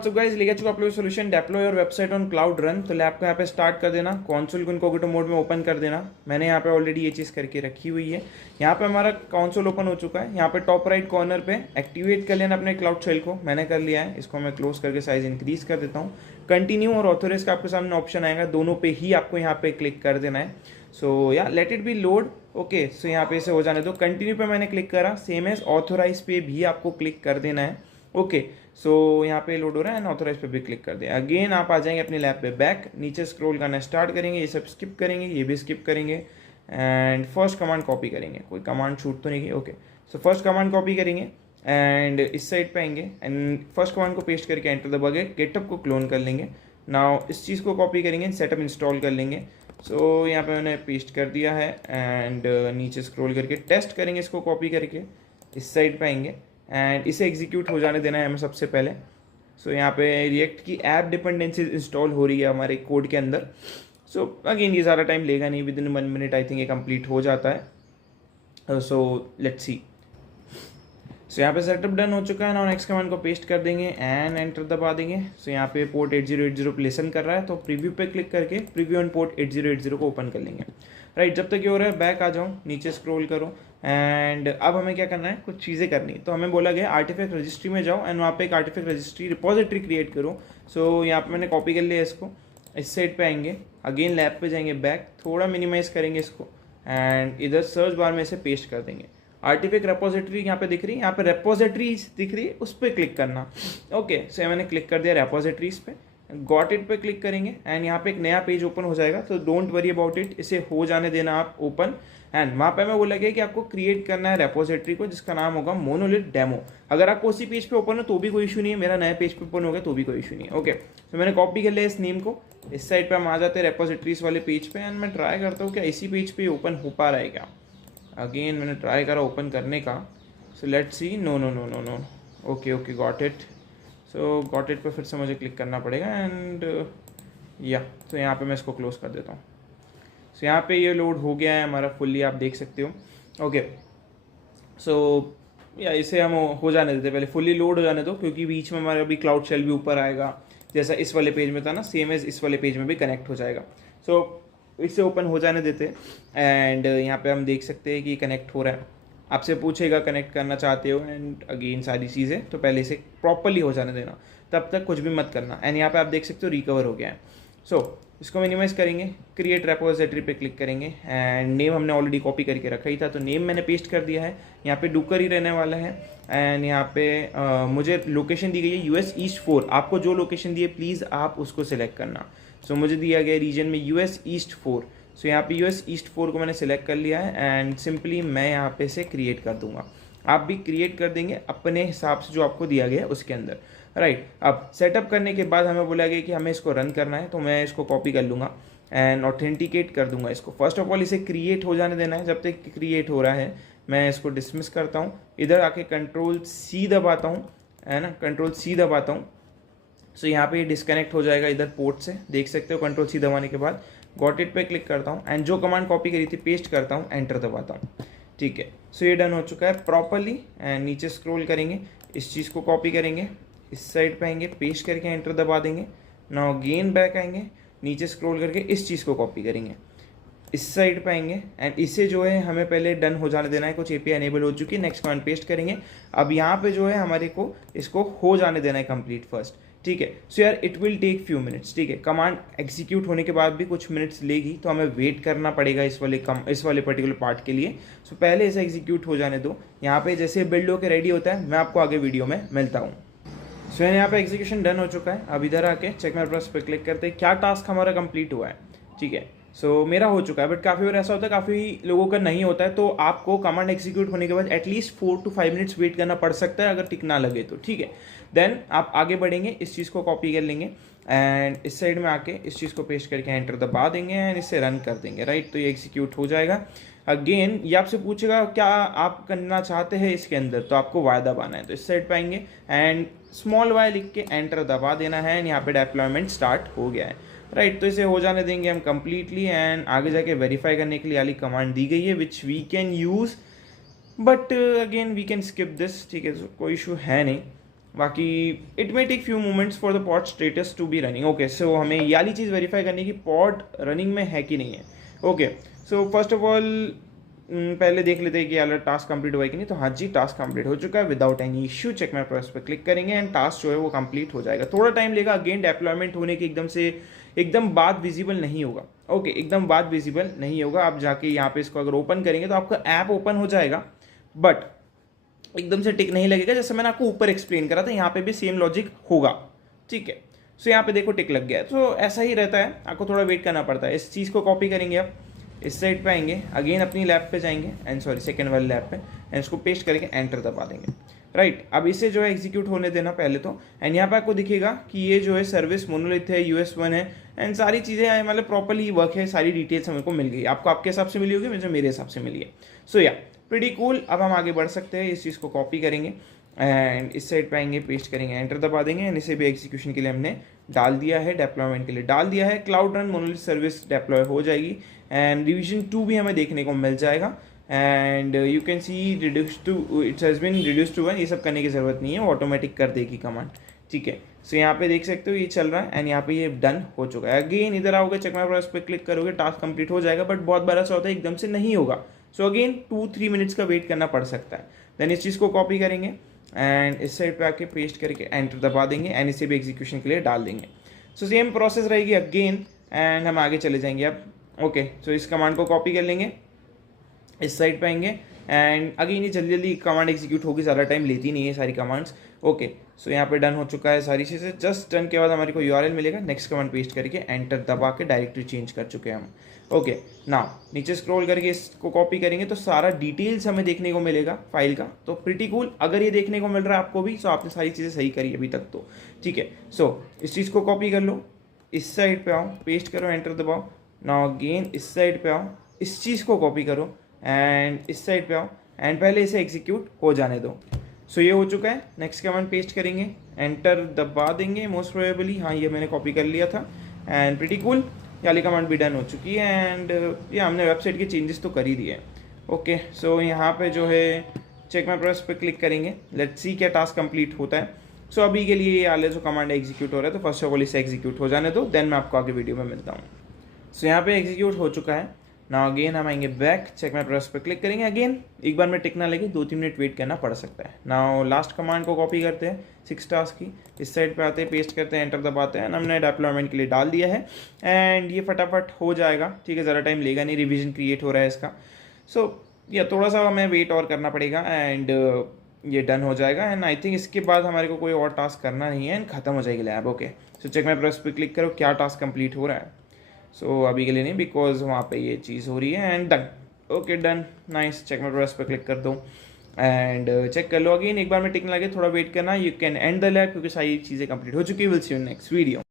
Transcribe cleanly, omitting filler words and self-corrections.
WhatsApp guys, लेके चुका आप लोग solution deploy your website on cloud run. तो लैब को यहाँ पे स्टार्ट कर देना, कॉन्सोल को इनकोगेटो मोड में ओपन कर देना। मैंने यहाँ पे ऑलरेडी ये चीज़ करके रखी हुई है। यहाँ पे हमारा कॉन्सोल ओपन हो चुका है। यहाँ पे टॉप राइट कॉर्नर पे एक्टिवेट कर लेना अपने क्लाउड शेल को, मैंने कर लिया है। इसको मैं क्लोज करके साइज इंक्रीज कर देता हूँ। कंटिन्यू और ऑथोराइज का आपके सामने ऑप्शन आएगा, दोनों पे ही आपको यहाँ पे क्लिक कर देना है। सो या let it be load. Okay, so यहाँ पे इसे हो जाने दो। कंटिन्यू पे मैंने क्लिक करा, सेम एज ऑथोराइज पे भी आपको क्लिक कर देना है। ओके, सो यहाँ पे लोड हो रहा है, एंड ऑथोराइज पे भी क्लिक कर दें। अगेन आप आ जाएंगे अपने लैब पे बैक, नीचे स्क्रॉल करना स्टार्ट करेंगे, ये सब स्किप करेंगे, ये भी स्किप करेंगे, एंड फर्स्ट कमांड कॉपी करेंगे। कोई कमांड छूट तो नहीं की? Okay, so first command copy करेंगे एंड इस साइड पे आएंगे एंड फर्स्ट कमांड को पेस्ट करके एंटर दबा के गेटअप को क्लोन कर लेंगे। नाउ इस चीज़ को कॉपी करेंगे, सेटअप इंस्टॉल कर लेंगे। सो यहाँ पे मैंने पेस्ट कर दिया है एंड नीचे स्क्रॉल करके टेस्ट करेंगे, इसको कॉपी करके इस साइड पे आएंगे एंड इसे एग्जीक्यूट हो जाने देना है हमें सबसे पहले। सो यहाँ पे रिएक्ट की ऐप डिपेंडेंसी इंस्टॉल हो रही है हमारे कोड के अंदर। सो अगेन ये ज़्यादा टाइम लेगा नहीं, with in 1 minute I think ये कंप्लीट हो जाता है। सो लेट्स सी। सो यहाँ पे सेटअप डन हो चुका है ना। नेक्स्ट कमांड को पेस्ट कर देंगे एंड एंटर दबा देंगे। सो यहाँ पे पोर्ट 8080 पे लेसन कर रहा है, तो प्रीव्यू पे क्लिक करके प्रीव्यू ऑन पोर्ट 8080 को ओपन कर लेंगे। राइट, जब तक ये हो रहा है बैक आ जाऊँ, नीचे स्क्रॉल करो एंड अब हमें क्या करना है, कुछ चीज़ें करनी है। तो हमें बोला गया आर्टिफैक्ट रजिस्ट्री में जाओ एंड वहाँ पे एक आर्टिफैक्ट रजिस्ट्री रिपोजिटरी क्रिएट करो। सो यहाँ पे मैंने कॉपी कर लिया इसको, इस साइड पे आएंगे, अगेन लैब पे जाएंगे बैक, थोड़ा मिनिमाइज करेंगे इसको एंड इधर सर्च बार में इसे पेस्ट कर देंगे। आर्टिफैक्ट रेपोजिटरी यहाँ पे दिख रही है, यहाँ पे रेपोजिटरीज दिख रही है, उस पर क्लिक करना। ओके, सो मैंने क्लिक कर दिया रेपोजिटरीज पे, गॉट इट पे क्लिक करेंगे एंड यहाँ पे एक नया पेज ओपन हो जाएगा। तो डोंट वरी अबाउट इट, इसे हो जाने देना आप ओपन। एंड वहाँ पे मैं बोला गया कि आपको क्रिएट करना है रेपोजिटरी को, जिसका नाम होगा मोनोलिथ डेमो। अगर आपको उसी पेज पे ओपन हो तो भी कोई इशू नहीं है, मेरा नया पेज पे ओपन हो गया तो भी कोई इशू नहीं है। ओके, तो मैंने कॉपी कर लिया इस नेम को, इस साइड पे हम आ जाते हैं रेपोजिटरीज वाले पेज पे एंड मैं ट्राई करता हूँ क्या इसी पेज पे ओपन हो पा रहा है क्या। अगेन मैंने ट्राई करा ओपन करने का। So let's see, no no no no no. Okay okay, got it. So got it पे फिर से मुझे क्लिक करना पड़ेगा एंड या तो यहाँ पे मैं इसको क्लोज कर देता हूँ। सो यहाँ पे ये लोड हो गया है हमारा फुल्ली, आप देख सकते हो। ओके, सो या इसे हम हो जाने देते, पहले फुल्ली लोड हो जाने दो, क्योंकि बीच में हमारा अभी क्लाउड शेल भी ऊपर आएगा, जैसा इस वाले पेज में था ना, सेम एज इस वाले पेज में भी कनेक्ट हो जाएगा। सो इसे ओपन हो जाने देते एंड यहाँ पे हम देख सकते हैं कि कनेक्ट हो रहा है। आपसे पूछेगा कनेक्ट करना चाहते हो एंड अगेन सारी चीज़ें, तो पहले इसे प्रॉपरली हो जाने देना, तब तक कुछ भी मत करना। एंड यहाँ पे आप देख सकते हो रिकवर हो गया है। सो इसको मिनिमाइज करेंगे, क्रिएट रेपोजिटरी पे क्लिक करेंगे एंड नेम हमने ऑलरेडी कॉपी करके रखा ही था, तो नेम मैंने पेस्ट कर दिया है। यहाँ पे डुकर ही रहने वाला है एंड यहाँ पे मुझे लोकेशन दी गई है US ईस्ट 4। आपको जो लोकेशन दी है प्लीज़ आप उसको सिलेक्ट करना। सो मुझे दिया गया रीजन में US ईस्ट 4। सो यहाँ पे US ईस्ट 4 को मैंने सिलेक्ट कर लिया है एंड सिंपली मैं यहाँ पे से क्रिएट कर दूंगा। आप भी क्रिएट कर देंगे अपने हिसाब से जो आपको दिया गया है उसके अंदर। राइट, अब सेटअप करने के बाद हमें बोला गया कि हमें इसको रन करना है, तो मैं इसको कॉपी कर लूँगा एंड ऑथेंटिकेट कर दूंगा इसको। फर्स्ट ऑफ ऑल इसे क्रिएट हो जाने देना है, जब तक क्रिएट हो रहा है मैं इसको डिसमिस करता हूँ। इधर आके Ctrl+C दबाता हूँ, है ना, Ctrl+C दबाता हूँ। सो यहाँ पे डिस्कनेक्ट हो जाएगा इधर पोर्ट से, देख सकते हो। Ctrl+C दबाने के बाद गॉट इट पे क्लिक करता हूँ एंड जो कमांड कॉपी करी थी पेस्ट करता हूँ, एंटर दबाता हूँ। ठीक है, सो ये डन हो चुका है प्रॉपरली। एंड नीचे स्क्रॉल करेंगे, इस चीज़ को कॉपी करेंगे, इस साइड पे आएंगे, पेस्ट करके एंटर दबा देंगे। नाउ अगेन बैक आएंगे, नीचे स्क्रॉल करके इस चीज़ को कॉपी करेंगे, इस साइड पे आएंगे एंड इसे जो है हमें पहले डन हो जाने देना है, कुछ API एनेबल हो चुकी है। नेक्स्ट कमांड पेस्ट करेंगे। अब यहाँ पे जो है हमारे को इसको हो जाने देना है कंप्लीट फर्स्ट। ठीक है, सो यार it will take few minutes. ठीक है, कमांड एग्जीक्यूट होने के बाद भी कुछ मिनट्स लेगी, तो हमें वेट करना पड़ेगा इस वाले पर्टिकुलर पार्ट के लिए। सो पहले इसे एग्जीक्यूट हो जाने दो। यहाँ पे जैसे बिल्ड होकर रेडी होता है, मैं आपको आगे वीडियो में मिलता हूँ। सो यहाँ पे एग्जीक्यूशन डन हो चुका है। अब इधर आके चेक माय प्रोग्रेस पे क्लिक करते हैं, क्या टास्क हमारा कंप्लीट हुआ है। ठीक है, सो मेरा हो चुका है, बट काफ़ी बार ऐसा होता है, काफ़ी लोगों का नहीं होता है, तो आपको कमांड एग्जीक्यूट होने के बाद एटलीस्ट 4 to 5 मिनट्स वेट करना पड़ सकता है, अगर टिक ना लगे तो। ठीक है, देन आप आगे बढ़ेंगे, इस चीज़ को कॉपी कर लेंगे एंड इस साइड में आके इस चीज़ को पेस्ट करके एंटर दबा देंगे एंड इसे रन कर देंगे। राइट, तो ये एग्जीक्यूट हो जाएगा। अगेन ये आपसे पूछेगा क्या आप करना चाहते हैं इसके अंदर, तो आपको वाई दबाना है, तो इस साइड पे आएंगे एंड स्मॉल y लिख के एंटर दबा देना है एंड यहाँ पे डेप्लॉयमेंट स्टार्ट हो गया है। राइट, तो इसे हो जाने देंगे हम कंप्लीटली एंड आगे जाके वेरीफाई करने के लिए वाली कमांड दी गई है which we can use, but again we can skip this. ठीक है, कोई इशू है नहीं। बाकी it may take few moments for the pod status to be running. Okay, so हमें ये वाली चीज़ वेरीफाई करनी है कि पॉड रनिंग में है कि नहीं है। Okay, so first of all पहले देख लेते हैं कि यार टास्क कंप्लीट हुआ है कि नहीं। तो हाँ जी, टास्क कंप्लीट हो चुका है without any issue. Check my progress पर क्लिक करेंगे एंड टास्क जो है वो कंप्लीट हो जाएगा। थोड़ा टाइम लेगा, अगेन डेप्लॉयमेंट होने के एकदम बाद विजिबल नहीं होगा। ओके, एकदम बाद विजिबल नहीं होगा। आप जाके यहाँ पे इसको अगर ओपन करेंगे तो आपका ऐप ओपन हो जाएगा, बट एकदम से टिक नहीं लगेगा। जैसे मैंने आपको ऊपर एक्सप्लेन करा था, यहाँ पे भी सेम लॉजिक होगा। ठीक है, सो यहाँ पे देखो टिक लग गया है। तो ऐसा ही रहता है, आपको थोड़ा वेट करना पड़ता है। इस चीज़ को कॉपी करेंगे आप, इस साइड पे आएंगे, अगेन अपनी लैब पे जाएंगे एंड सॉरी सेकेंड वाले लैब पे, एंड इसको पेस्ट करके एंटर दबा देंगे। राइट, अब इसे जो है एग्जीक्यूट होने देना पहले तो। एंड यहाँ पे आपको दिखेगा कि ये जो है सर्विस मोनोलिथ है, US1 है, एंड सारी चीज़ें मतलब प्रॉपरली वर्क है। सारी डिटेल्स हमें को मिल गई। आपको आपके हिसाब से मिली होगी, मुझे मेरे हिसाब से मिली है। सो या प्रीटी कूल। अब हम आगे बढ़ सकते हैं। इस चीज़ को कॉपी करेंगे एंड इस साइड पे आएंगे, पेस्ट करेंगे, एंटर दबा देंगे। एंड इसे भी एग्जीक्यूशन के लिए हमने डाल दिया है, डेप्लॉयमेंट के लिए डाल दिया है। Cloud run monolith service deploy हो जाएगी एंड रिवीजन 2 भी हमें देखने को मिल जाएगा। And you can see reduce to, it's has been reduce to 1। ये सब करने की ज़रूरत नहीं है, वो ऑटोमेटिक कर देगी कमांड। ठीक है, सो यहाँ पे देख सकते हो ये चल रहा है एंड यहाँ पे ये डन हो चुका है। अगेन इधर आओगे, चेक माय प्रोग्रेस पे क्लिक करोगे, टास्क कंप्लीट हो जाएगा, बट बहुत बार ऐसा होता है एकदम से नहीं होगा। सो अगेन 2-3 मिनट्स का वेट करना पड़ सकता है। देन इस चीज़ को कॉपी करेंगे एंड इस साइड पे आके पेस्ट करके एंटर दबा देंगे एंड इसे भी एग्जीक्यूशन के लिए डाल देंगे। सो सेम प्रोसेस रहेगी अगेन एंड हम आगे चले जाएंगे अब। ओके, सो इस कमांड को कॉपी कर लेंगे, इस साइड पे आएंगे एंड अगेन ये जल्दी जल्दी कमांड एग्जीक्यूट होगी, ज़्यादा टाइम लेती नहीं है सारी कमांड्स। ओके, सो यहाँ पे डन हो चुका है सारी चीज़ें। जस्ट डन के बाद हमारे को URL मिलेगा, नेक्स्ट कमांड पेस्ट करके एंटर दबा के डायरेक्टरी चेंज कर चुके हैं हम। ओके, नाउ नीचे स्क्रॉल करके इसको कॉपी करेंगे तो सारा डिटेल्स हमें देखने को मिलेगा फाइल का। तो प्रीटी कूल। अगर ये देखने को मिल रहा है आपको भी, सो आपने सारी चीज़ें सही करी अभी तक तो। ठीक है, सो इस चीज़ को कॉपी कर लो, इस साइड पे आओ, पेस्ट करो, एंटर दबाओ। नाउ अगेन इस साइड पे आओ, इस चीज़ को कॉपी करो एंड इस साइड पे आओ एंड पहले इसे एग्जीक्यूट हो जाने दो। सो ये हो चुका है। नेक्स्ट कमांड पेस्ट करेंगे, एंटर दबा देंगे मोस्ट प्रोबेबली। हाँ, ये मैंने कॉपी कर लिया था एंड प्रीटी कूल। ये वाली कमांड भी डन हो चुकी है एंड ये हमने वेबसाइट के चेंजेस तो कर ही दिए हैं। ओके, सो यहाँ पे जो है चेक माय प्रोग्रेस पे क्लिक करेंगे, लेट्स सी क्या टास्क कंप्लीट होता है। सो अभी के लिए ये वाले जो कमांड एग्जीक्यूट हो रहा है, तो फर्स्ट ऑफ ऑल इसे एग्जीक्यूट हो जाने दो, देन मैं आपको आगे वीडियो में मिलता हूँ। सो यहाँ पे एग्जीक्यूट हो चुका है। नाउ अगेन हम आएंगे बैक, चेक माय प्रोग्रेस पे क्लिक करेंगे। अगेन एक बार में टिक ना लगे, 2-3 मिनट वेट करना पड़ सकता है। नाउ लास्ट कमांड को कॉपी करते हैं 6 टास्क की, इस साइड पे आते हैं, पेस्ट करते हैं, एंटर दबाते हैं। हमने डेप्लॉयमेंट के लिए डाल दिया है एंड ये फटाफट हो जाएगा। ठीक है, ज़्यादा टाइम लेगा नहीं, रिविजन क्रिएट हो रहा है इसका। सो या थोड़ा सा हमें वेट और करना पड़ेगा एंड ये डन हो जाएगा। एंड आई थिंक इसके बाद हमारे को कोई और टास्क करना नहीं है एंड खत्म हो जाएगी lab. Okay, so check my progress पे क्लिक करो, क्या टास्क कंप्लीट हो रहा है। सो अभी के लिए नहीं, बिकॉज वहाँ पे ये चीज़ हो रही है and done. Okay, done, nice. Check my progress पे क्लिक कर दो एंड चेक कर लो। अगेन एक बार में टिकने लगे, थोड़ा वेट करना। You can and the lab क्योंकि सारी चीज़ें कंप्लीट हो चुकी है। Will see you next video.